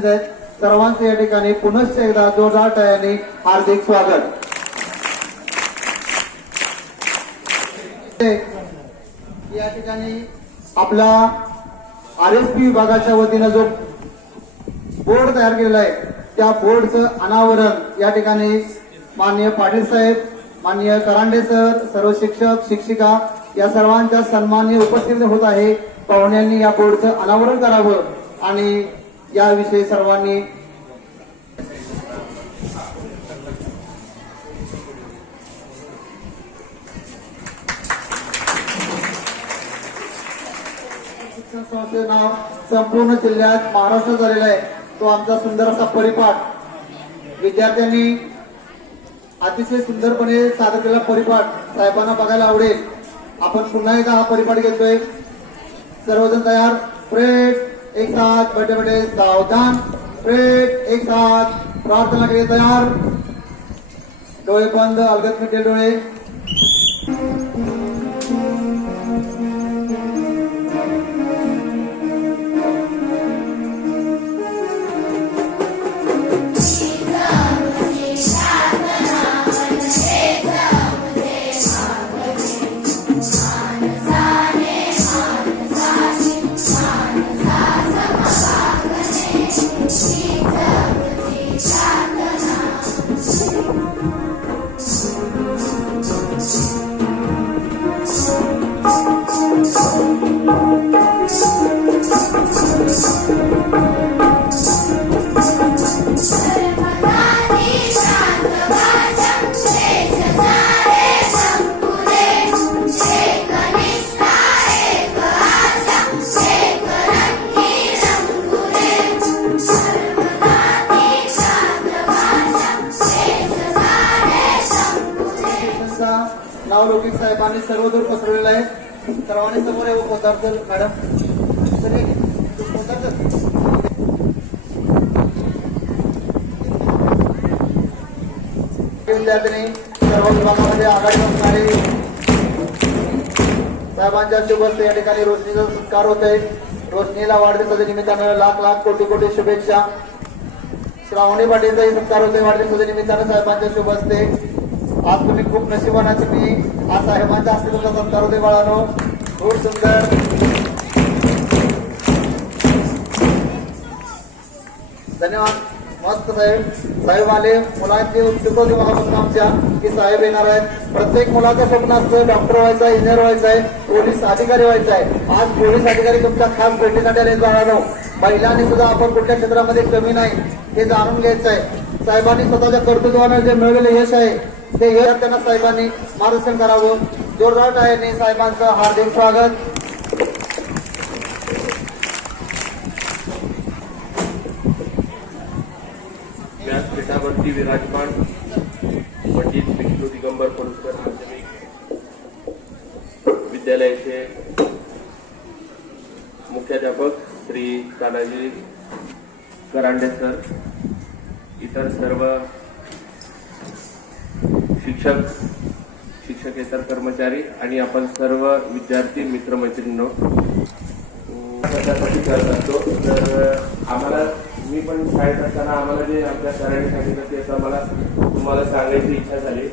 उपस्थित आहेत. सर्वांचे या ठिकाणी पुनश्च एकदा जोरदार टाळ्यांनी हार्दिक स्वागत. या ठिकाणी आपला आर एस पी विभागाच्या वतीनं जो बोर्ड तयार केलेला आहे त्या बोर्डचं अनावरण या ठिकाणी माननीय पाटील साहेब माननीय करांडे सर सर्व शिक्षक शिक्षिका या सर्वांच्या सन्मान उपस्थित होत आहे. पाहुण्यांनी या बोर्डचं अनावरण करावं आणि याविषयी सर्वांनी शिक्षण संस्थेचं नाव संपूर्ण जिल्ह्यात महाराष्ट्र झालेला आहे. तो आमचा सुंदर असा परिपाठ. विद्यार्थ्यांनी अतिशय सुंदरपणे सादर केलेला परिपाठ साहेबांना बघायला आवडेल. आपण पुन्हा एकदा हा परिपाठ घेतोय. सर्वजण तयार? प्रेट एक साथ बड़े बड़े सावधान प्रेट एक साथ प्रार्थना के लिए तयार। डोळे बंद अलगत मिटे डोळे सर्वांनी समोर येऊ पोदार्थ मॅडम सर, हे घे. पोदार्थ. सर्व विभागामध्ये आघाडी असणारे साहेबांच्या शुभ या ठिकाणी रोशनीचा सत्कार होत आहे रोशनीला वाढदिवसाच्या निमित्तानं लाख लाख कोटी कोटी शुभेच्छा श्रावणी पाटीलचाही सत्कार होते वाढदिवसाच्या निमित्तानं साहेबांच्या शुभ हस्ते आज तुम्ही खूप नशिबान मी तुम्ही आज साहेबांच्या हस्ते तुमचा सत्कार होते बाळानो. खूप सुंदर. धन्यवाद. मस्त साहेब. साहेब आले. मुलांची उत्सुकता होती मनापासून आमच्या की साहेब येणार आहेत. प्रत्येक मुलाचं स्वप्न असतं डॉक्टर व्हायचं आहे इंजिनियर व्हायचं आहे पोलीस अधिकारी व्हायचं आहे. आज पोलीस अधिकारी तुमच्या खास भेटीसाठी आले बाळानो. महिलांनी सुद्धा आपण कुठल्या क्षेत्रामध्ये कमी नाही हे जाणून घ्यायचं आहे. साहेबांनी स्वतःच्या कर्तृत्वानं जे मिळवलेलं यश आहे ते यश त्यांना साहेबांनी मार्गदर्शन करावं. जोरदार टाळ्यांनी साहेबांचं हार्दिक स्वागत. व्यासपीठावरती विराजमान पंडित विष्णू दिगंबर पलुसकर माध्यमिक विद्यालयाचे मुख्याध्यापक श्री तानाजी करांडे सर इतर सर्व शिक्षक शिक्षकेतर कर्मचारी आणि आपण सर्व विद्यार्थी मित्रमैत्रिणींनो. त्यासाठी करत असतो. तर आम्हाला मी पण शाळेत असताना आम्हाला जे आमच्या सरांनी सांगितलं ते असं मला तुम्हाला सांगायची इच्छा झाली.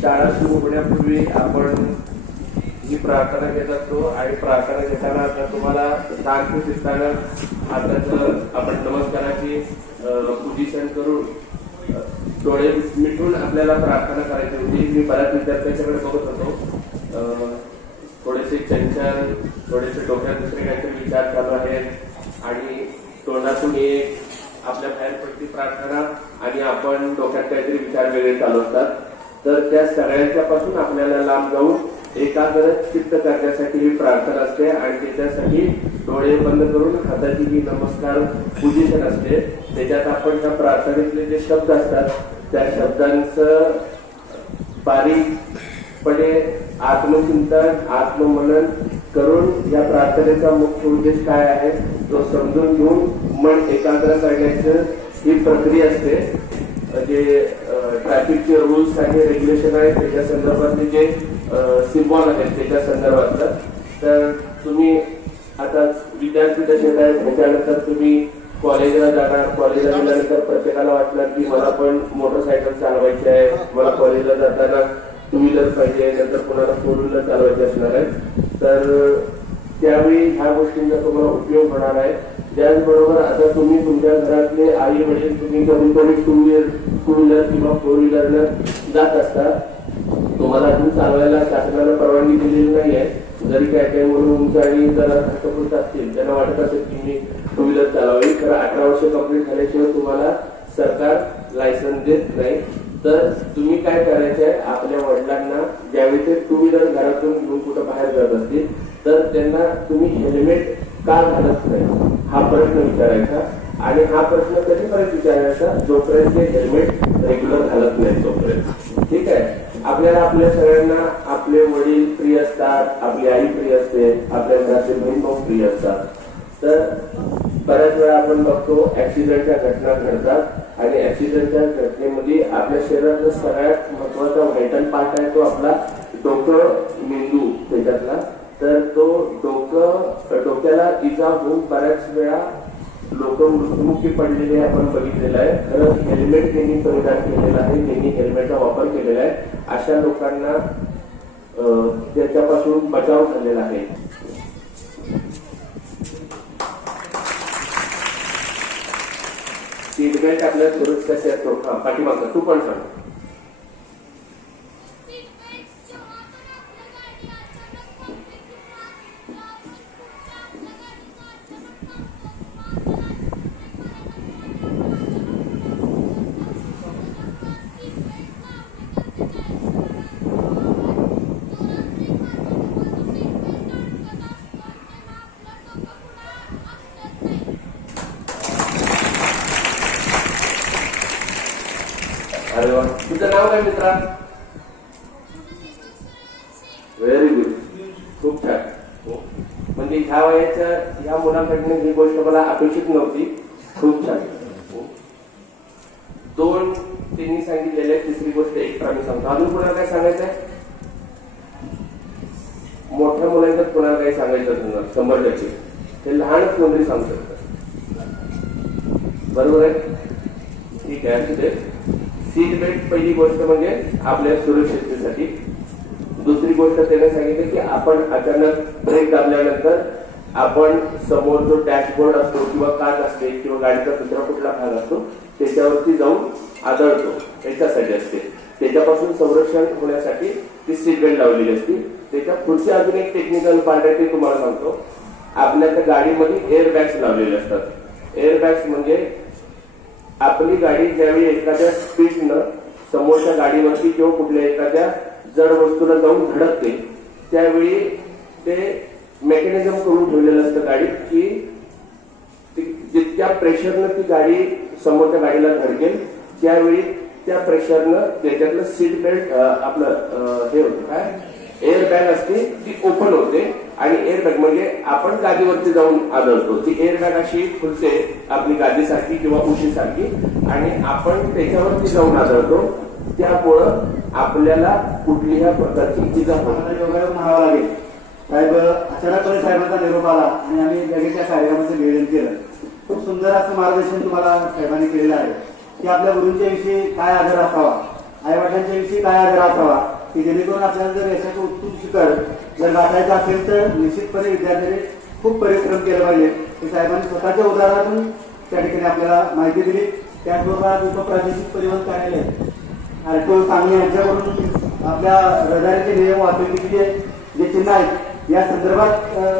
शाळा सुरू होण्यापूर्वी आपण ही प्रार्थना घेत असतो आणि प्रार्थना घेताना आता तुम्हाला शांत शिस्तानं. हाताचं आपण नमस्काराची पोजिशन करून डोळे मिटून आपल्याला प्रार्थना करायची होती. मी बऱ्याच विद्यार्थ्यांच्याकडे बघत होतो. थोडेसे चंचल थोडेसे डोक्यात दुसरे काहीतरी विचार चालू आहेत. आणि तोंडातून एक आपल्या बाहेर पडती प्रार्थना आणि आपण डोक्यात काहीतरी विचार वेगळे चालू असतात. तर त्या सगळ्यांच्या पासून आपल्याला लांब जाऊन एकाग्र चित्त करण्यासाठी ही प्रार्थना असते आणि त्याच्यासाठी डोळे बंद करून हाताची ही नमस्कार पोझिशन असते त्याच्यात आपण त्या प्रार्थनेतले जे शब्द असतात त्या शब्दांचं बारीकपणे आत्मचिंतन आत्ममनन करून या प्रार्थनेचा मुख्य उद्देश काय आहे तो समजून घेऊन मन एकाग्र करण्याचं ही प्रक्रिया असते. जे ट्रॅफिकचे रुल्स आणि रेग्युलेशन आहेत त्याच्या संदर्भातले जे सिम्बॉल आहेत त्याच्या संदर्भातलं. तर तुम्ही आता विद्यार्थी कसे आहेत त्याच्यानंतर तुम्ही कॉलेजला जाणार. कॉलेजला गेल्यानंतर प्रत्येकाला वाटणार की मला पण मोटरसायकल चालवायची आहे. मला कॉलेजला जाताना टू व्हीलर पाहिजे नंतर कोणाला फोर व्हीलर चालवायची असणार आहे. तर त्यावेळी ह्या गोष्टींचा तुम्हाला उपयोग होणार आहे. त्याचबरोबर आता तुम्ही तुमच्या घरातले आई वडील तुम्ही कधी कधी टू व्हीलर टू व्हीलर किंवा फोर व्हीलरनं जात असता तुम्हाला अजून चालवायला शासनानं परवानगी दिलेली नाही आहे. जरी काय काय म्हणून उंच आणि जरा हस्तपुष्ट असतील त्यांना वाटत असेल की मी टू व्हीलर चालवावी. तर अठरा वर्ष कंप्लीट झाल्याशिवाय तुम्हाला सरकार लायसन्स देत नाही. तर तुम्ही काय करायचं आहे? आपल्या वडिलांना ज्यावेळी ते टू व्हीलर घरातून घेऊन कुठं बाहेर जात असतील तर त्यांना तुम्ही हेल्मेट का घालत नाही? हा प्रश्न विचारायचा. आणि हा प्रश्न कधीपर्यंत विचारायचा? जोपर्यंत ते हेल्मेट रेग्युलर घालत नाही तोपर्यंत. ठीक आहे? आपल्याला आपल्या सगळ्यांना आपले वडील प्रिय असतात आपली आई प्रिय असते आपल्या घरातले बहीण भाऊ प्रिय असतात. तर बऱ्याच वेळा आपण बघतो ऍक्सिडेंटच्या घटना घडतात आणि ऍक्सिडेंटच्या घटनेमध्ये आपल्या शरीरातला सगळ्यात महत्त्वाचा व्हायटल पार्ट आहे तो आपला डोकं मेंदू त्याच्यातला. तर तो डोकं डोक्याला इजा होऊन बऱ्याच वेळा लोक मृत्युमुखी पडलेले आपण बघितलेलं आहे. खरंच हेल्मेट त्यांनी परिधान केलेलं आहे त्यांनी हेल्मेटचा वापर केलेला आहे. अशा लोकांना त्याच्यापासून बचाव झालेला आहे. सीट बेल्ट आपल्या सुरक्षित असतो पाठीमागचा तू पण सांग. मित्रा व्हेरी गुड खूप छान. हो. म्हणजे ह्या वयाच्या ह्या मुलाकडनं ही गोष्ट मला अपेक्षित नव्हती. खूप छान. हो. दोन त्यांनी सांगितलेले तिसरी गोष्ट एक मी सांगतो. अजून कोणाला काय सांगायचं आहे मोठ्या मुलांच्यात कोणाला काही सांगायचं असणार शंभर टक्के. ते लहानच कोणतरी सांगू शकतात. बरोबर आहे? ठीक आहे. असू दे सीट बेल्ट पहिली गोष्ट म्हणजे आपल्या सुरक्षिततेसाठी. दुसरी गोष्ट त्याने सांगितलं की आपण अचानक ब्रेक दाबल्यानंतर आपण समोर जो डॅशबोर्ड असतो किंवा काच असते किंवा गाडीचा दुसरा कुठला भाग असतो त्याच्यावरती जाऊन आदळतो याच्यासाठी असते. त्याच्यापासून संरक्षण होण्यासाठी ती सीट बेल्ट लावलेली असते. त्याच्या पुढची अजून एक टेक्निकल पार्ट आहे ते तुम्हाला सांगतो. आपल्या त्या गाडीमध्ये एअर बॅग्स लावलेले असतात. एअर बॅग्स म्हणजे आपली गाडी ज्यावेळी एखाद्या स्पीडनं समोरच्या गाडीवरती किंवा कुठल्या एखाद्या जड वस्तूला जाऊन धडकते त्यावेळी ते मेकॅनिझम करून ठेवलेलं असतं गाडी की जितक्या प्रेशरनं ती गाडी समोरच्या गाडीला धडकेल त्यावेळी त्या प्रेशरनं त्याच्यातलं सीट बेल्ट आपलं हे होतं काय एअर बॅग असते ती ओपन होते. आणि एअरबॅग म्हणजे आपण गादीवरती जाऊन आदळतो. ती एअरबॅग अशी खुलते आपली गादीसारखी किंवा उशीसारखी आणि आपण त्याच्यावरती जाऊन आदळतो. त्यामुळं आपल्याला कुठल्याही प्रकारची इजा योगायोग म्हणावं लागेल. साहेब अचानकपणे साहेबांचा निरोप आला आणि आम्ही लगेच त्या कार्यक्रमाचं नियोजन केलं. खूप सुंदर असं मार्गदर्शन तुम्हाला साहेबांनी केलेलं आहे. की आपल्या गुरूंच्या विषयी काय आदर असावा? आई विषयी काय आदर असावा? की जेणेकरून आपल्याला जर यशाचं उत्तुंग शिखर जर गाठायचं असेल तर निश्चितपणे विद्यार्थ्यांनी खूप परिश्रम केले पाहिजे. ते साहेबांनी स्वतःच्या उदाहरणातून त्या ठिकाणी आपल्याला माहिती दिली. त्याचबरोबर आज उपप्रादेशिक परिवहन कार्यालय आरटीओ सांगली यांच्याकडून आपल्या रहदारीचे नियम वाहतुकीचे जे चिन्ह आहेत या संदर्भात अ,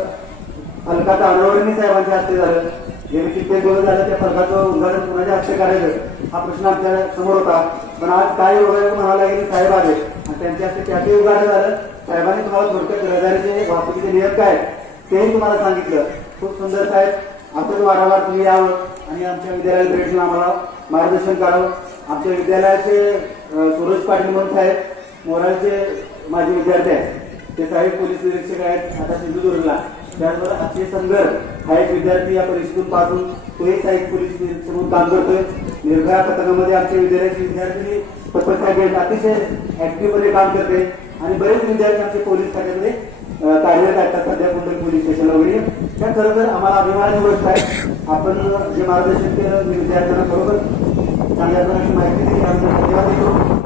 फलकाचं अडवडणी साहेबांच्या हस्ते झालं. गेले कित्येक दिवस झालं त्या फलकाचं उद्घाटन कुणाच्या हस्ते करायचं हा प्रश्न आपल्यासमोर होता. पण आज काय योगायोग म्हणावं लागेल की साहेब आले. त्यांच्या हस्ते त्याचे उघडलं झालं. साहेबांनी तुम्हाला थोडक्यात रहदारीचे वाहतुकीचे नियम काय आहेत, तेही तुम्हाला सांगितलं. खूप सुंदर साहेब असंच वारंवार तुम्ही यावं आणि आमच्या विद्यालयात भेटून आम्हाला मार्गदर्शन करावं. आमच्या विद्यालयाचे सूरज पाटील म्हणून साहेब मोराळचे माझे विद्यार्थी आहेत. ते साहेब पोलीस निरीक्षक आहेत आता सिंधुदुर्गला. त्याचबरोबर अक्षय संगर हा एक विद्यार्थी या परिस्थितीतून पासून तोही साहेब पोलीस निरीक्षक म्हणून काम करतोय. निर्भया पथकामध्ये आमच्या विद्यालयाचे विद्यार्थी साहेब अतिशय ऍक्टिव्हमध्ये काम करते. आणि बरेच विद्यार्थी आमचे पोलीस खात्यामध्ये कार्यरत आहेत. सध्या कुंडल पोलीस स्टेशनला वगैरे त्या खरोखर आम्हाला अभिमानाची गोष्ट आहे. आपण जे मार्गदर्शन केलं विद्यार्थ्यांना बरोबर चांगल्या प्रकारची माहिती दिली आमचा धन्यवाद देतो.